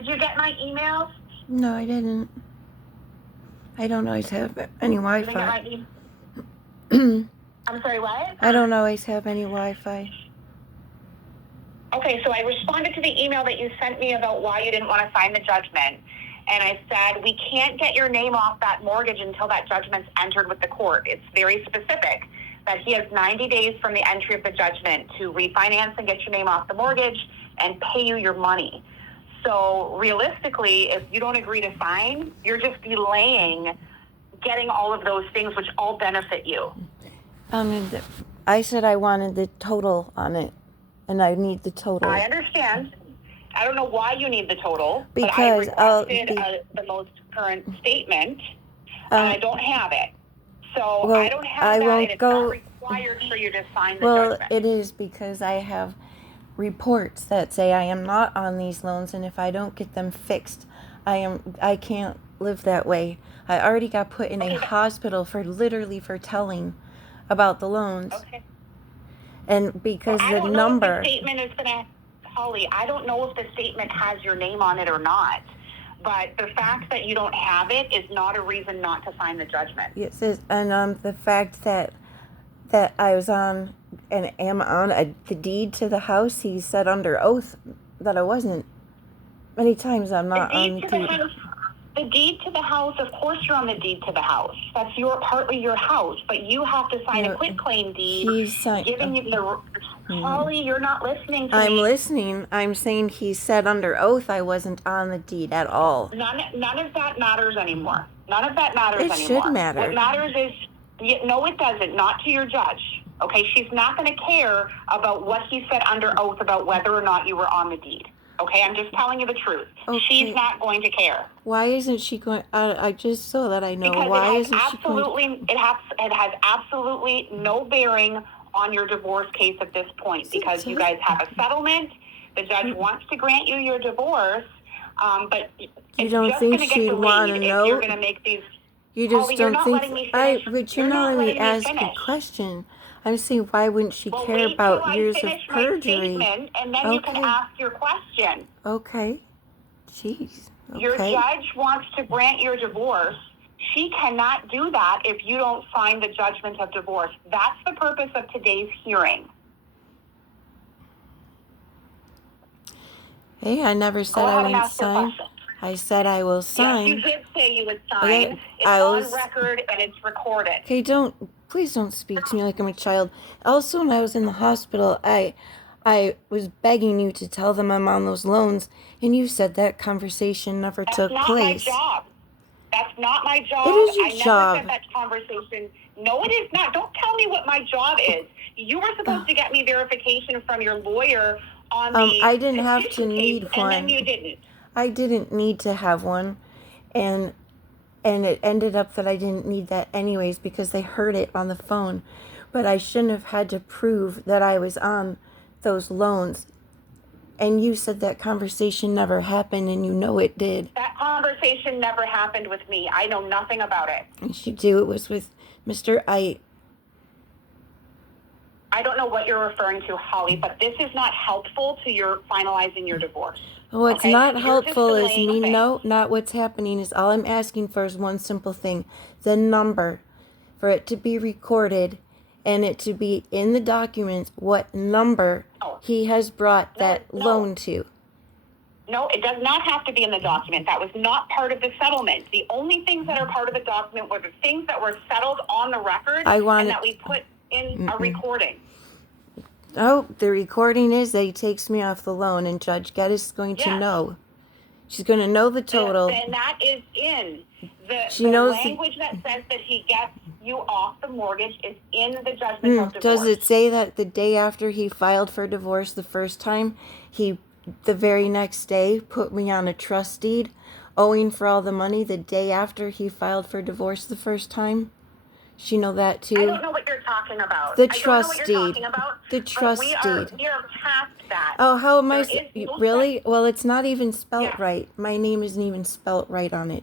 Did you get my emails? No, I didn't. I don't always have any You didn't get Wi-Fi. my I'm sorry, what? I don't always have any Wi-Fi. Okay, so I responded to the email that you sent me about why you didn't want to sign the judgment. And I said, we can't get your name off that mortgage until that judgment's entered with the court. It's very specific that he has 90 days from the entry of the judgment to refinance and get your name off the mortgage and pay you your money. So realistically, if you don't agree to sign, you're just delaying getting all of those things which all benefit you. I said I wanted the total on it, and I need the total. I understand. I don't know why you need the total, because but I requested the most current statement, and I don't have it. So well, I don't have that, and it's not required for you to sign the judgment. Well, it is because I have reports that say I am not on these loans, and if I don't get them fixed, I can't live that way. I already got put in a hospital for telling about the loans. Okay. And because well, the number. If the statement is gonna, Holly, I don't know if the statement has your name on it or not. But the fact that you don't have it is not a reason not to sign the judgment. Yes, and the fact that I was on and am on the deed to the house, he said under oath that I wasn't. Many times I'm not on the deed. The deed to the house, of course you're on the deed to the house. That's partly your house, but you have to sign a quitclaim deed giving you the... Holly, you're not listening to me. I'm listening. I'm saying he said under oath I wasn't on the deed at all. None of that matters anymore. None of that matters anymore. It should matter. What matters is... No, it doesn't. Not to your judge. Okay? She's not going to care about what he said under oath about whether or not you were on the deed. Okay, I'm just telling you the truth. Okay. She's not going to care. Why isn't she going? I just so that I know. Because why isn't she going? It has absolutely no bearing on your divorce case at this point because you guys have a settlement. The judge wants to grant you your divorce, but you don't think she'd want to know? You're going to make these. You just don't think. But you're not letting me ask a question. I'm saying, why wouldn't she care about years of perjury? And then you can ask your question. Okay. Jeez. Okay. Your judge wants to grant your divorce. She cannot do that if you don't sign the judgment of divorce. That's the purpose of today's hearing. Hey, I never said I wouldn't sign. I said I will sign. Yes, you did say you would sign. Okay, it's on record and it's recorded. Okay, please don't speak to me like I'm a child. Also, when I was in the hospital, I was begging you to tell them I'm on those loans, and you said that conversation never took place. That's not my job. That's not my job. It is your job. I never said that conversation. No, it is not. Don't tell me what my job is. You were supposed to get me verification from your lawyer on the I didn't have to need one. And then you didn't. I didn't need to have one, and it ended up that I didn't need that anyways because they heard it on the phone. But I shouldn't have had to prove that I was on those loans. And you said that conversation never happened, and you know it did. That conversation never happened with me. I know nothing about it. Yes, you do. It was with Mr. I don't know what you're referring to, Holly, but this is not helpful to your finalizing your divorce. What's not helpful is me. No, not what's happening is all I'm asking for is one simple thing. The number. For it to be recorded and it to be in the documents what number he has brought that loan to. No, it does not have to be in the document. That was not part of the settlement. The only things that are part of the document were the things that were settled on the record and that we put in a recording. Oh, the recording is that he takes me off the loan, and Judge Geddes is going to know. She's going to know the total. And that is in the language that says that he gets you off the mortgage is in the judgment of divorce. Does it say that the day after he filed for divorce the first time, the very next day, put me on a trust deed, owing for all the money the day after he filed for divorce the first time? She know that too? I don't know what you're talking about. The trust deed. The trust deed. We are past that. Oh, how am I? Really? Well, it's not even spelt right. My name isn't even spelt right on it.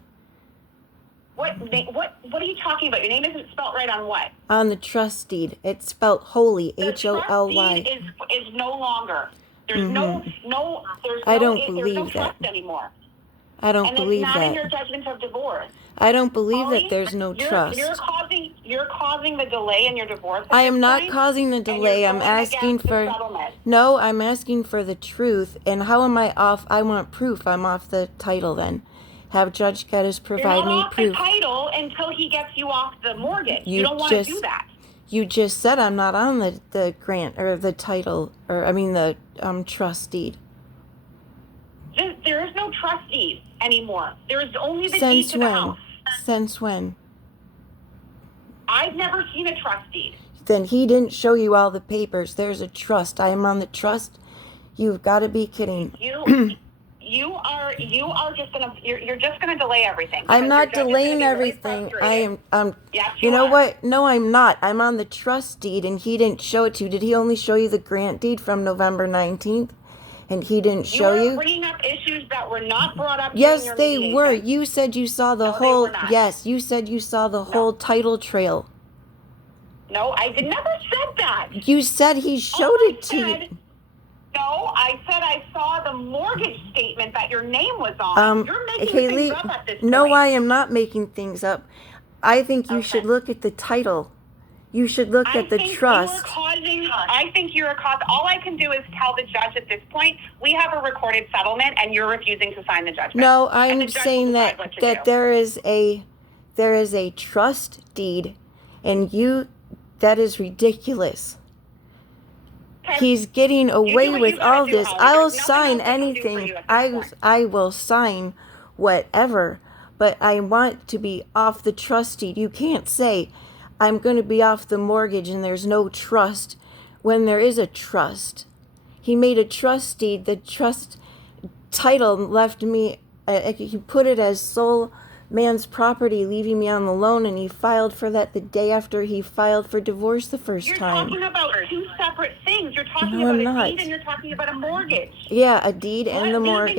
What are you talking about? Your name isn't spelt right on what? On the trust deed. It's spelt Holy, Holy. The trust deed is no longer. There's no I don't believe there's no that. trust anymore. I don't And believe it's not in that. your judgment of divorce. I don't believe Holly, that there's no you're trust. you're causing the delay in your divorce. I am not point, causing the and delay. you're I'm going asking against the for... settlement. No, I'm asking for the truth. And how am I off? I want proof. I'm off the title then. Have Judge Geddes You're provide not me off proof. the title until he gets you off the mortgage. You You don't want to just- do that. You just said I'm not on the grant or the title, or I mean the trust deed. There is no trust deed anymore. There is only the deed Since to the when? house. Since when? I've never seen a trust deed. Then he didn't show you all the papers. There's a trust. I am on the trust. You've got to be kidding. You are just you're just gonna delay everything. I'm not because your judge is delaying gonna be really everything. frustrated. Yes, You know are. what? No, I'm not. I'm on the trust deed, and he didn't show it to you. Did he only show you the grant deed from November 19th? And he didn't show you? You are bringing up issues that were not brought up. Yes, during your they mediation. were. You said you saw the No, they whole... were not. Yes, you said you saw the whole title trail. No, I never said that. You said he showed it to you. No, I said I saw the mortgage statement that your name was on. You're making Haley, things up at this no, point. I am not making things up. I think you should look at the title. You should look at the trust. I think you're a cause. All I can do is tell the judge at this point, we have a recorded settlement and you're refusing to sign the judgment. No, And I'm the judge saying will that decide what to do. there is a trust deed, and that is ridiculous. Okay. He's getting away what with you gotta all do, this. Holly. I'll There's nothing sign else I can do for anything. you at this point. I will sign whatever, but I want to be off the trust deed. You can't say I'm going to be off the mortgage and there's no trust when there is a trust. He made a trust deed. The trust title left me, he put it as sole man's property, leaving me on the loan, and he filed for that the day after he filed for divorce the first time. You're talking about two separate things. You're talking No, about I'm a not. deed and you're talking about a mortgage. Yeah, a deed and the mortgage.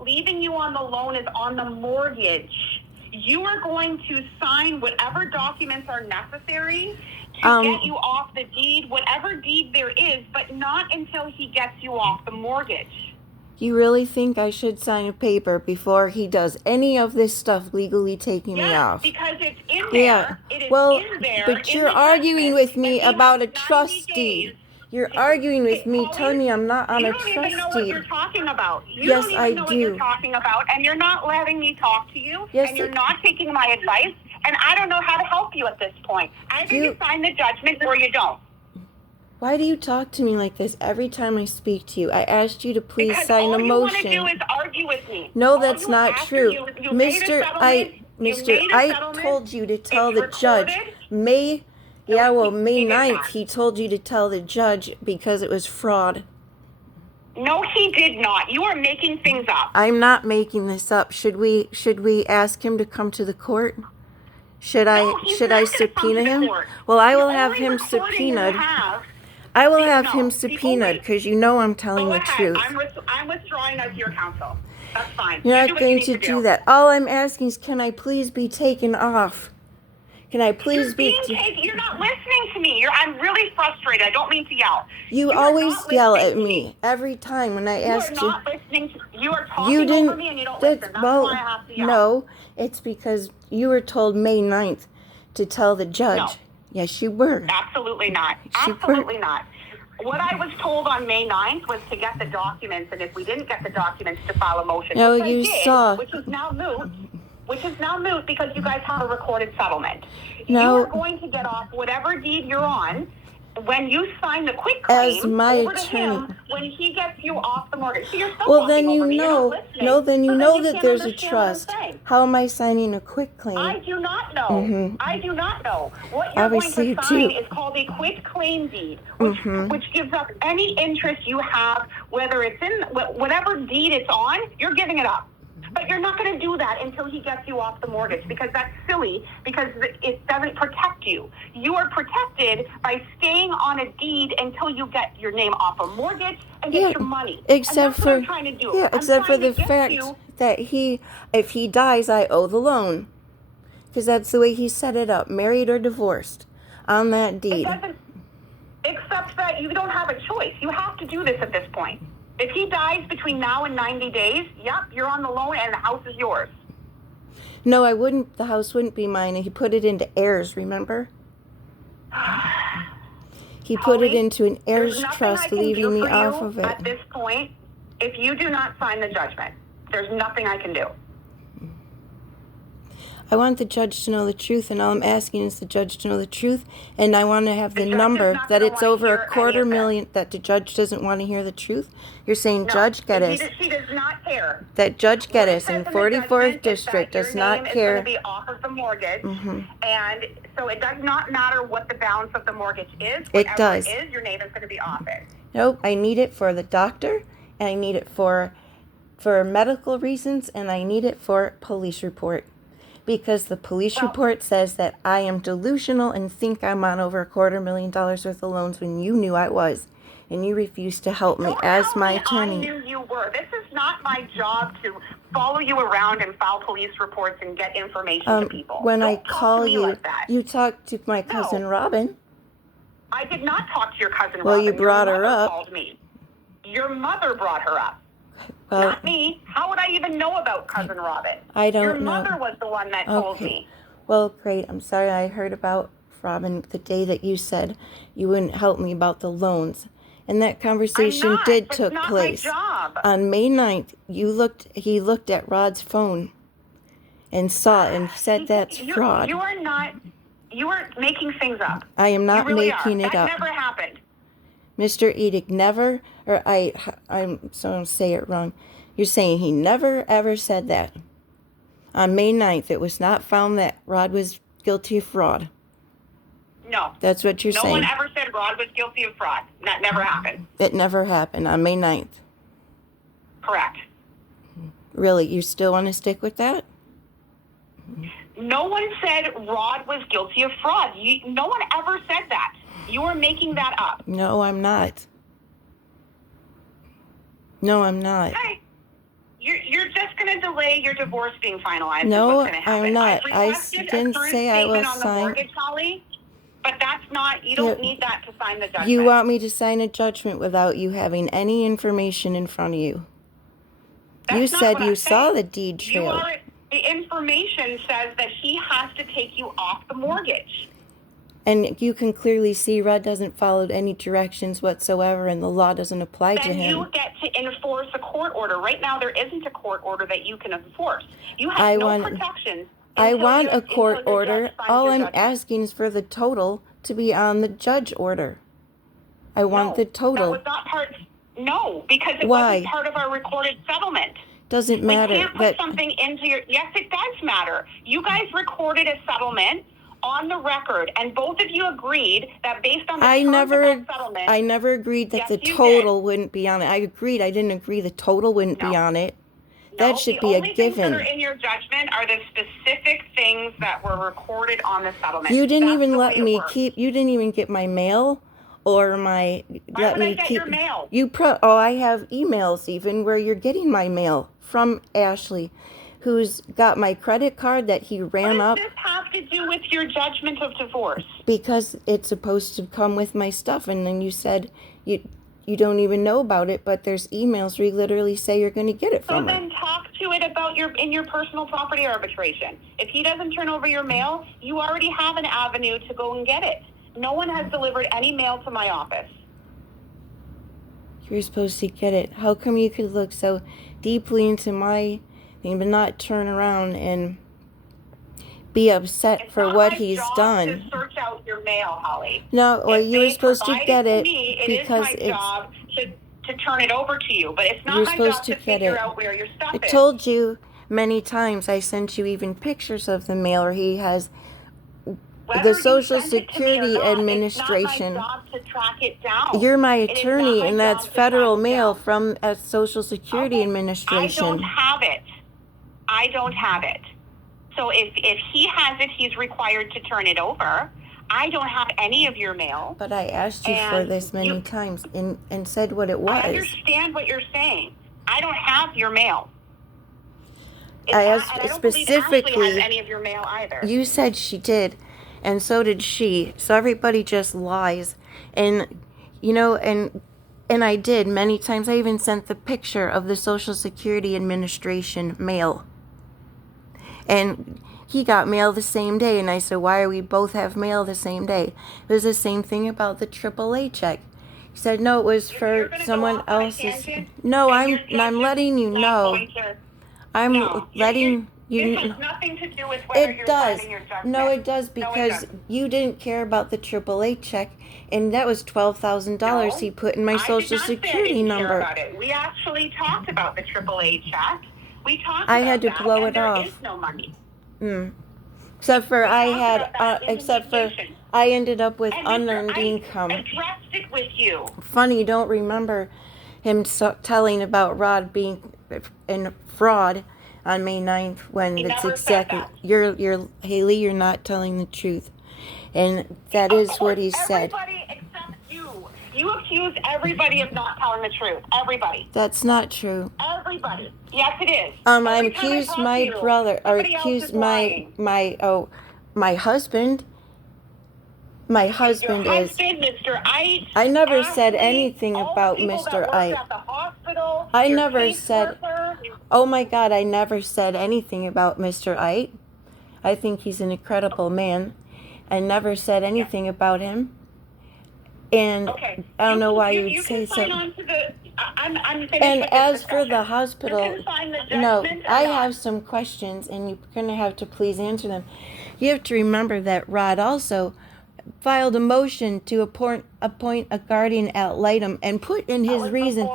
Leaving you on the loan is on the mortgage. You are going to sign whatever documents are necessary to get you off the deed, whatever deed there is, but not until he gets you off the mortgage. You really think I should sign a paper before he does any of this stuff legally taking me off? Because it's in there. Yeah. It is Well, in there. but in you're the arguing judgment, with me and he about a has 90 trust days. deed. You're arguing with me, telling me I'm not on a You don't even know trust what deed. you're talking about. You Yes, don't even I know what do. you're talking about, and you're not letting me talk to you, Yes, and you're not taking my advice, and I don't know how to help you at this point. Either you sign the judgment or you don't. Why do you talk to me like this every time I speak to you? I asked you to please Because sign a all you want to do motion. is argue with me. No, All that's you not ask- true. you made a settlement. I told you to tell It's the judge. recorded. May he 9th, did not. he told you to tell the judge because it was fraud. No, he did not. You are making things up. I'm not making this up. Should we ask him to come to the court? Should I He's not gonna come subpoena to the him? court. Well, I The will have only him recording you subpoenaed. have- I will have No, him the subpoenaed only- because you know I'm telling Go the ahead. truth. I'm withdrawing as your counsel. That's fine. You're You do not what going you to need do that. All I'm asking is, can I please be taken off? Can I please You're not listening to me. I'm really frustrated. I don't mean to yell. You are always not yell listening at to me every time when I You are ask you. not listening. You are talking You didn't. over me and you don't listen. That's well, why I have to yell. no, it's because you were told May 9th to tell the judge. No. Yes, you were. Absolutely not. She Absolutely not. What I was told on May 9th was to get the documents, and if we didn't get the documents, to file a motion. No, which I you did, saw. Which is now moot because you guys have a recorded settlement. No. You are going to get off whatever deed you're on when you sign the quick claim As my over to attorney. him when he gets you off the mortgage. So you're still Well, then talking you over me. You're not know. listening. No, then you So know that can't there's a understand what I'm trust. saying. How am I signing a quick claim? I do not know. Mhm. I do not know. What you're Obviously, going to you sign do. is called a quit claim deed, which gives up any interest you have, whether it's in whatever deed it's on, you're giving it up. But you're not going to do that until he gets you off the mortgage, because that's silly, because it doesn't protect you. You are protected by staying on a deed until you get your name off a mortgage and get your money. Except and that's for what I'm trying to do. yeah, I'm except for trying the to get fact you- that if he dies, I owe the loan, because that's the way he set it up, married or divorced, on that It deed. doesn't, except that you don't have a choice. You have to do this at this point. If he dies between now and 90 days, yep, you're on the loan and the house is yours. No, I wouldn't. The house wouldn't be mine. And he put it into heirs, remember? He put it into an heirs trust, leaving me off of it. At this point, if you do not sign the judgment, there's nothing I can do. I want the judge to know the truth, and all I'm asking is the judge to know the truth, and I want to have the number that it's over $250,000, that the judge doesn't want to hear the truth. You're saying, no, Judge Geddes. She does not care. That Judge Geddes in 44th District does not care. Your name is going to be off of the mortgage, and so it does not matter what the balance of the mortgage is. It does. Whatever it is, your name is going to be off it. Nope, I need it for the doctor, and I need it for medical reasons, and I need it for police report. Because the police report says that I am delusional and think I'm on over $250,000 worth of loans when you knew I was. And you refused to help me as my attorney. I knew you were. This is not my job to follow you around and file police reports and get information to people. When Don't I call you, like that. You talked to my cousin Robin. I did not talk to your cousin Robin. Well, you brought her up. Called me. Your mother brought her up. Well, not me. How would I even know about cousin Robin? I don't know. Your mother was the one that told me. Well, great. I'm sorry I heard about Robin the day that you said you wouldn't help me about the loans. And that conversation took place. My job. On May 9th, he looked at Rod's phone and saw it and said that's fraud. You are making things up. I am not really making it up. That never happened. Mr. Edick never, or I'm so going to say it wrong. You're saying he never ever said that. On May 9th, it was not found that Rod was guilty of fraud. No. That's what you're saying. No one ever said Rod was guilty of fraud. That never happened. It never happened on May 9th. Correct. Really? You still want to stick with that? No one said Rod was guilty of fraud. No one ever said that. You are making that up. No, I'm not. No, I'm not. Hey, you're just going to delay your divorce being finalized. No, what's gonna happen. I'm not. I didn't say I was signing. But that's not, you don't need that to sign the judgment. You want me to sign a judgment without you having any information in front of you. You said you saw the deed trail. The information says that he has to take you off the mortgage. And you can clearly see Rod doesn't follow any directions whatsoever, and the law doesn't apply to him. Then you get to enforce a court order. Right now, there isn't a court order that you can enforce. You have no protections. I want a court order. All I'm asking is for the total to be on the judge order. I want the total. That was not part. No, because it wasn't part of our recorded settlement. Doesn't matter. We can't put something into your. Yes, it does matter. You guys recorded a settlement on the record, and both of you agreed that based on the terms of that settlement. I never agreed that the total wouldn't be on it. I agreed. I didn't agree the total wouldn't be on it. That should be a given. The only things that are in your judgment are the specific things that were recorded on the settlement. You didn't even let me keep. You didn't even get my mail, or my. Let me keep your mail. I have emails even where you're getting my mail from Ashley, who's got my credit card that he ran up. What does this have to do with your judgment of divorce? Because it's supposed to come with my stuff, and then you said you don't even know about it, but there's emails where you literally say you're going to get it from her. So then talk to it about in your personal property arbitration. If he doesn't turn over your mail, you already have an avenue to go and get it. No one has delivered any mail to my office. You're supposed to get it. How come you could look so deeply into my thing but not turn around and be upset for what he's done? It's not my job to search out your mail, Holly. No, well, you were supposed to get it because it is my job to turn it over to you, but it's not my job to figure out where your stuff is. I told you many times. I sent you even pictures of the mail where he has the Social Security Administration. It's not my job to track it down. You're my attorney, and that's federal mail from a Social Security Administration. I don't have it. So if he has it, he's required to turn it over. I don't have any of your mail. But I asked you for this many times and said what it was. I understand what you're saying. I don't have your mail. I asked specifically. I don't believe Ashley has any of your mail either. You said she did, and so did she. So everybody just lies. And, and And I did many times. I even sent the picture of the Social Security Administration mail. And he got mail the same day. And I said, why are we both have mail the same day? It was the same thing about the AAA check. He said, no, it was for someone else's. No, I'm letting you know. I'm letting you This know. has nothing to do with whether It you're does. signing your judgment. No, it does, because doesn't. you didn't care about the AAA check, and that was $12,000 he put in my Social Security number. About it. We actually talked about the AAA check. We talked I about had to that, blow and it off. There is no money. Except for I ended up with And unearned income. I addressed it with you. Funny, you don't remember him telling about Rod being in fraud on May 9th when He it's never exactly said that. you're Haley, you're not telling the truth. And that is what he said. Everybody except you. You accuse everybody of not telling the truth. Everybody. That's not true. Everybody. Yes, it is. I accused my brother, or accused my husband. My husband is. Mr. Ite. I never said anything about Mr. Ite. I never said. Oh my God, I never said anything about Mr. Ite. I think he's an incredible man. I never said anything about him. And okay. I don't know why you would say so. And as for the hospital, no, I have some questions, and you're going to have to please answer them. You have to remember that Rod also filed a motion to appoint a guardian ad litem and put in his reason.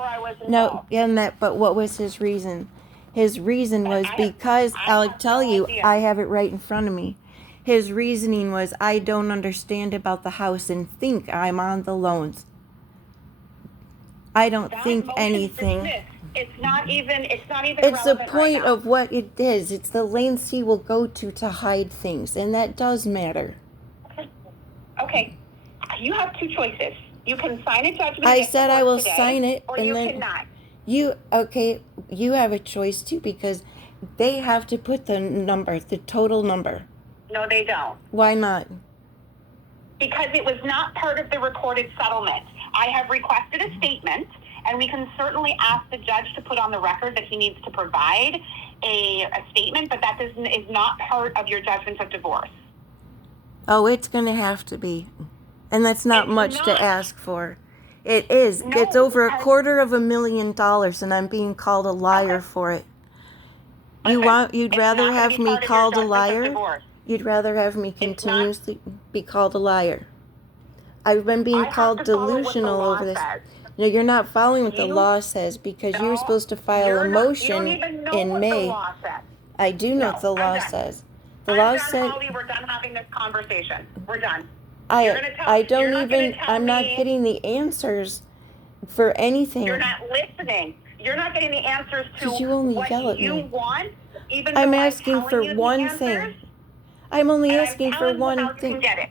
No, and that. But what was his reason? His reason was because I'll tell you, I have it right in front of me. His reasoning was, I don't understand about the house and think I'm on the loans. I don't think anything. It's not even. It's the point of what it is. It's the lengths he will go to hide things, and that does matter. Okay. You have two choices. You can sign a judgment. I said I will sign it, or and you then cannot. You have a choice too, because they have to put the number, the total number. No, they don't. Why not? Because it was not part of the recorded settlement. I have requested a statement, and we can certainly ask the judge to put on the record that he needs to provide a statement, but that is not part of your judgment of divorce. Oh, it's going to have to be. And that's not much to ask for. It is. No, it's over $250,000, and I'm being called a liar for it. You'd rather have me called a liar? You'd rather have me continuously be called a liar. I've been being called delusional over this. No, you're not following what the law says, because you were supposed to file a motion in May. I do know what the law says. The law says. We're done having this conversation. We're done. I'm not getting the answers for anything. You're not listening. You're not getting the answers to you only what yell at you me. want. Even I'm though asking for one thing. I'm only asking for one thing. You can get it.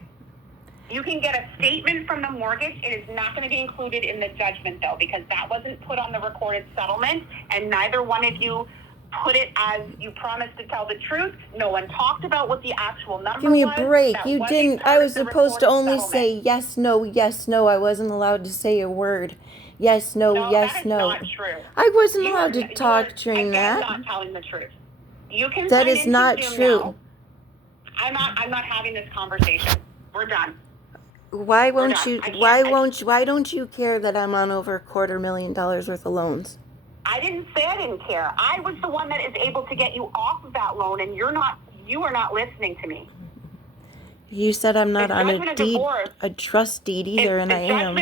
You can get a statement from the mortgage. It is not going to be included in the judgment, though, because that wasn't put on the recorded settlement, and neither one of you put it as you promised to tell the truth. No one talked about what the actual number was. Give me a break. You didn't. I was supposed to only say yes, no, yes, no. I wasn't allowed to say a word. Yes, no, yes, no. That is not true. I wasn't allowed to talk during that. Not telling the truth. You can. That is not true. I'm not having this conversation. We're done. Why don't you care that I'm on over $250,000 worth of loans? I didn't say I didn't care. I was the one that is able to get you off of that loan, and you are not listening to me. You said I'm not on a trust deed either, and I am.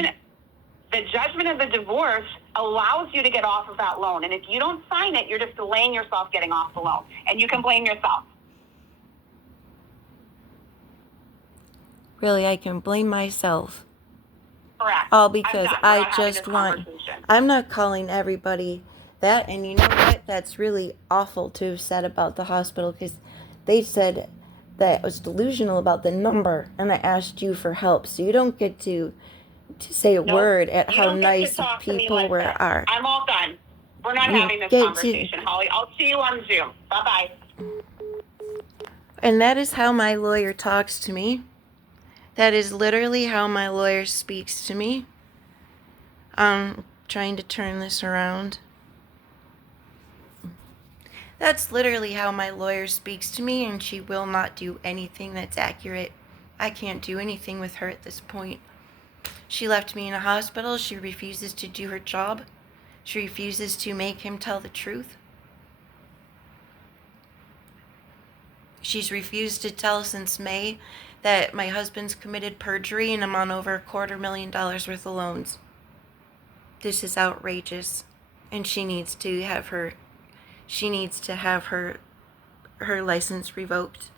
The judgment of the divorce allows you to get off of that loan, and if you don't sign it, you're just delaying yourself getting off the loan, and you can blame yourself. Really, I can blame myself. Correct. All because I just want. I'm not calling everybody that, and you know what? That's really awful to have said about the hospital, because they said that it was delusional about the number, and I asked you for help, so you don't get to say a word at how nice people are. I'm all done. We're not having this conversation, Holly. I'll see you on Zoom. Bye-bye. And that is how my lawyer talks to me. That is literally how my lawyer speaks to me. Trying to turn this around. That's literally how my lawyer speaks to me, and she will not do anything that's accurate. I can't do anything with her at this point. She left me in a hospital. She refuses to do her job. She refuses to make him tell the truth. She's refused to tell since May that my husband's committed perjury and I'm on over $250,000 worth of loans. This is outrageous, and she needs to have her license revoked.